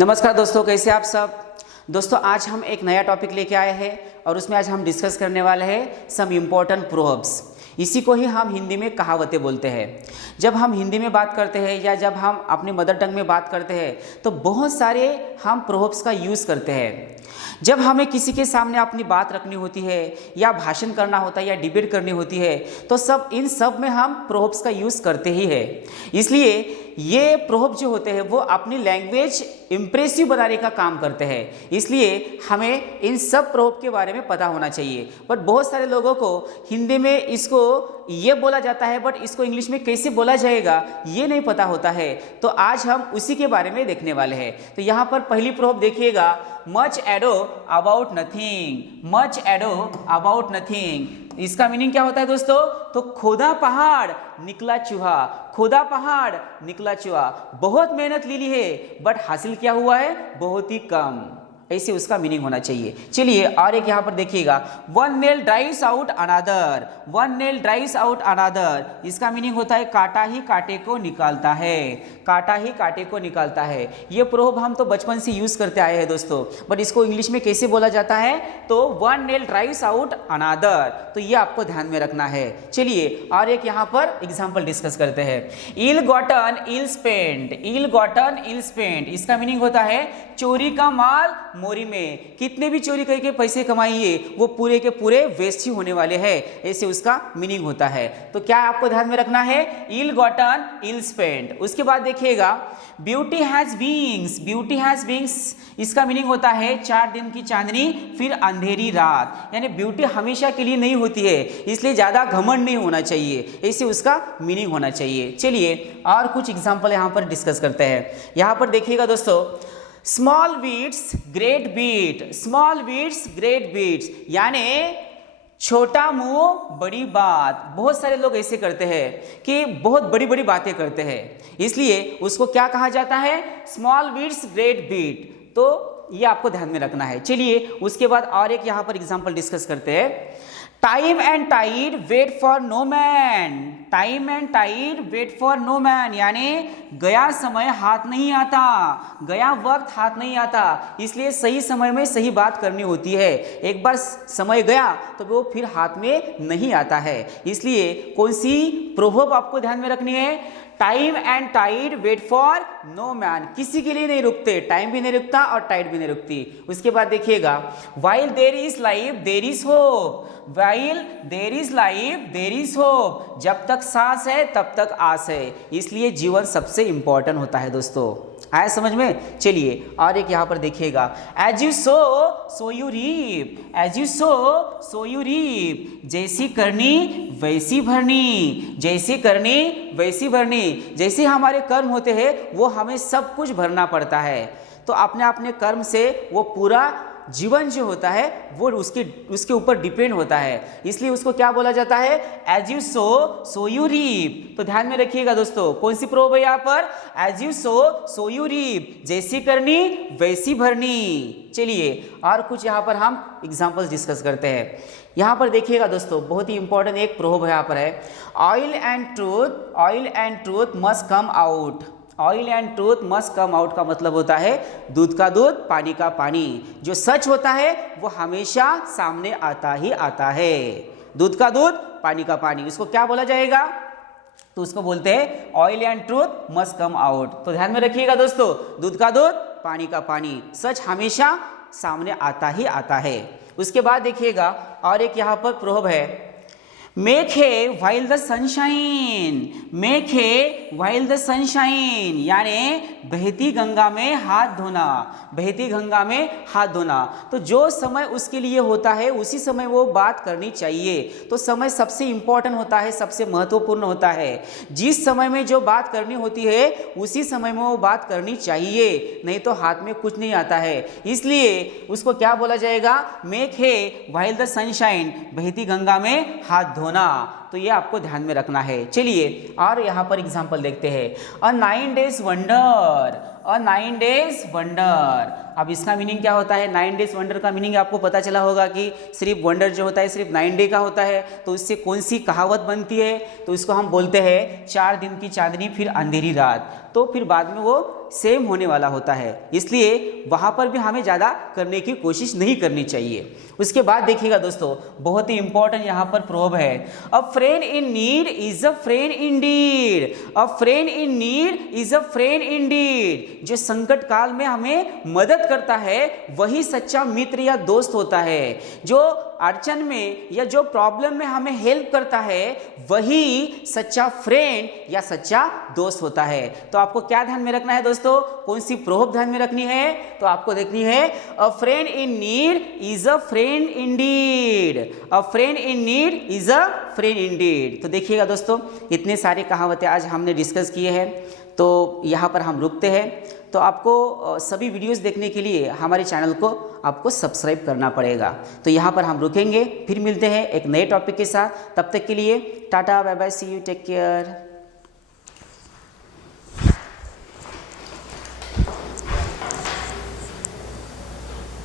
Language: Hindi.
नमस्कार दोस्तों, कैसे आप सब। दोस्तों आज हम एक नया टॉपिक लेके आए हैं और उसमें आज हम डिस्कस करने वाले हैं सम इम्पोर्टेंट प्रोवर्ब्स। इसी को ही हम हिंदी में कहावतें बोलते हैं। जब हम हिंदी में बात करते हैं या जब हम अपनी मदर टंग में बात करते हैं तो बहुत सारे हम प्रोवर्ब्स का यूज़ करते हैं। जब हमें किसी के सामने अपनी बात रखनी होती है या भाषण करना होता है या डिबेट करनी होती है तो इन सब में हम प्रोवर्ब्स का यूज़ करते ही है। इसलिए ये प्रोवर्ब जो होते हैं वो अपनी लैंग्वेज इम्प्रेसिव बनाने का काम करते हैं। इसलिए हमें इन सब प्रोवर्ब के बारे में पता होना चाहिए। बट बहुत सारे लोगों को हिंदी में इसको ये बोला जाता है बट इसको इंग्लिश में कैसे बोला जाएगा ये नहीं पता होता है। तो आज हम उसी के बारे में देखने वाले हैं। तो यहाँ पर पहली प्रोवर्ब देखिएगा, much ado about nothing. Much ado about nothing, इसका मीनिंग क्या होता है दोस्तों? तो खोदा पहाड़ निकला चूहा। खोदा पहाड़ निकला चूहा, बहुत मेहनत ली है बट हासिल क्या हुआ है? बहुत ही कम। ऐसे उसका मीनिंग होना चाहिए। चलिए और एक यहाँ पर देखिएगा, one nail drives out another. One nail drives out another, इसका मीनिंग होता है कांटा ही कांटे को निकालता है। कांटा ही कांटे को निकालता है। ये प्रोवर्ब हम तो बचपन से यूज करते आए हैं दोस्तों, बट इसको इंग्लिश में कैसे बोला जाता है? तो one nail drives out another, तो ये आपको ध्यान में रखना है। चलिए और एक यहाँ पर एग्जाम्पल डिस्कस करते हैं। इल गॉटन इल स्पेंट। इल गॉटन इल स्पेंट, इसका मीनिंग होता है चोरी का माल मोरी में। कितने भी चोरी करके पैसे कमाइए वो पूरे के पूरे वेस्ट ही होने वाले हैं। ऐसे उसका मीनिंग होता है। तो क्या आपको ध्यान में रखना है? इल गॉटन इल स्पेंट। उसके बाद देखिएगा, beauty has wings. Beauty has wings, इसका मीनिंग होता है 4 दिन की चांदनी फिर अंधेरी रात। यानी ब्यूटी हमेशा के लिए नहीं होती है, इसलिए ज्यादा घमंड नहीं होना चाहिए। ऐसे उसका मीनिंग होना चाहिए। चलिए और कुछ एग्जाम्पल यहाँ पर डिस्कस करते हैं। यहाँ पर देखिएगा दोस्तों, small beats great beat. Small beats great beats, यानी छोटा मुंह बड़ी बात। बहुत सारे लोग ऐसे करते हैं कि बहुत बड़ी बड़ी बातें करते हैं, इसलिए उसको क्या कहा जाता है? Small beats great beat. तो ये आपको ध्यान में रखना है। चलिए उसके बाद और एक यहाँ पर एग्जांपल डिस्कस करते हैं। Time and tide wait for no man. Time and tide wait for no man, यानी गया समय हाथ नहीं आता, गया वक्त हाथ नहीं आता। इसलिए सही समय में सही बात करनी होती है। एक बार समय गया तो वो फिर हाथ में नहीं आता है। इसलिए कौन सी प्रोवर्ब आपको ध्यान में रखनी है? Time and tide wait for no man, किसी के लिए नहीं रुकते। टाइम भी नहीं रुकता और टाइड भी नहीं रुकती। उसके बाद देखिएगा, while there is life there is hope. While there is life there is hope, जब तक सांस है तब तक आस है। इसलिए जीवन सबसे इंपॉर्टेंट होता है दोस्तों। आया समझ में? चलिए और एक यहाँ पर देखिएगा, as you sow so you reap. As you sow so you reap, जैसी करनी वैसी भरनी। जैसी करनी वैसी भरनी, जैसे हमारे कर्म होते हैं वो हमें सब कुछ भरना पड़ता है। तो अपने अपने कर्म से वो पूरा जीवन जो होता है वो उसके ऊपर डिपेंड होता है। इसलिए उसको क्या बोला जाता है? As you sow so you reap. तो ध्यान में रखिएगा दोस्तों, कौन सी प्रोवर्ब है यहाँ पर? As you sow so you reap, जैसी करनी वैसी भरनी। चलिए और कुछ यहाँ पर हम एग्जाम्पल्स डिस्कस करते हैं। यहाँ पर देखिएगा दोस्तों, बहुत ही इंपॉर्टेंट एक प्रोवर्ब यहाँ पर है, oil and truth must come out. Oil and truth must come out का मतलब होता है दूध का दूध पानी का पानी। जो सच होता है वो हमेशा सामने आता ही आता है। दूध का दूध पानी का पानी, इसको क्या बोला जाएगा? तो उसको बोलते हैं oil and truth must come out. तो ध्यान में रखिएगा दोस्तों, दूध का दूध पानी का पानी, सच हमेशा सामने आता ही आता है। उसके बाद देखिएगा और एक यहाँ पर प्रोवर्ब है, मेक है वाइल द सनशाइन। मेक है वाइल द सनशाइन, यानी बहती गंगा में हाथ धोना। बहती गंगा में हाथ धोना, तो जो समय उसके लिए होता है उसी समय वो बात करनी चाहिए। तो समय सबसे इंपॉर्टेंट होता है, सबसे महत्वपूर्ण होता है। जिस समय में जो बात करनी होती है उसी समय में वो बात करनी चाहिए, नहीं तो हाथ में कुछ नहीं आता है। इसलिए उसको क्या बोला जाएगा? मेक है वाइल द सनशाइन, बहती गंगा में हाथ धोना। तो ये आपको ध्यान में रखना है। चलिए और यहाँ पर एग्जांपल देखते हैं, अ 9 days वंडर। अ 9 डेज वंडर। अब इसका मीनिंग क्या होता है? 9 डेज वंडर का मीनिंग आपको पता चला होगा कि सिर्फ वंडर जो होता है सिर्फ 9 डे का होता है। तो इससे कौन सी कहावत बनती है? तो इसको हम बोलते हैं 4 दिन की चांदनी फिर अंधेरी रात। तो फिर बाद में वो सेम होने वाला होता है, इसलिए वहाँ पर भी हमें ज़्यादा करने की कोशिश नहीं करनी चाहिए। उसके बाद देखिएगा दोस्तों, बहुत ही इंपॉर्टेंट यहाँ पर प्रोवर्ब है, अ friend in need is a friend Indeed. A friend in need is a friend Indeed. जो संकट काल में हमें मदद करता है वही सच्चा मित्र या दोस्त होता है। जो अड़चन में या जो प्रॉब्लम में हमें हेल्प करता है वही सच्चा फ्रेंड या सच्चा दोस्त होता है। तो आपको क्या ध्यान में रखना है दोस्तों? कौन सी प्रोवर्ब ध्यान में रखनी है? तो आपको देखनी है अ friend in need is a friend Indeed. A friend in need is a friend Indeed. तो देखिएगा दोस्तों, इतने सारे कहावतें आज हमने डिस्कस किए हैं, तो यहाँ पर हम रुकते हैं। तो आपको सभी वीडियोस देखने के लिए हमारे चैनल को आपको सब्सक्राइब करना पड़ेगा। तो यहाँ पर हम रुकेंगे, फिर मिलते हैं एक नए टॉपिक के साथ। तब तक के लिए tata, bye bye, see you, take care.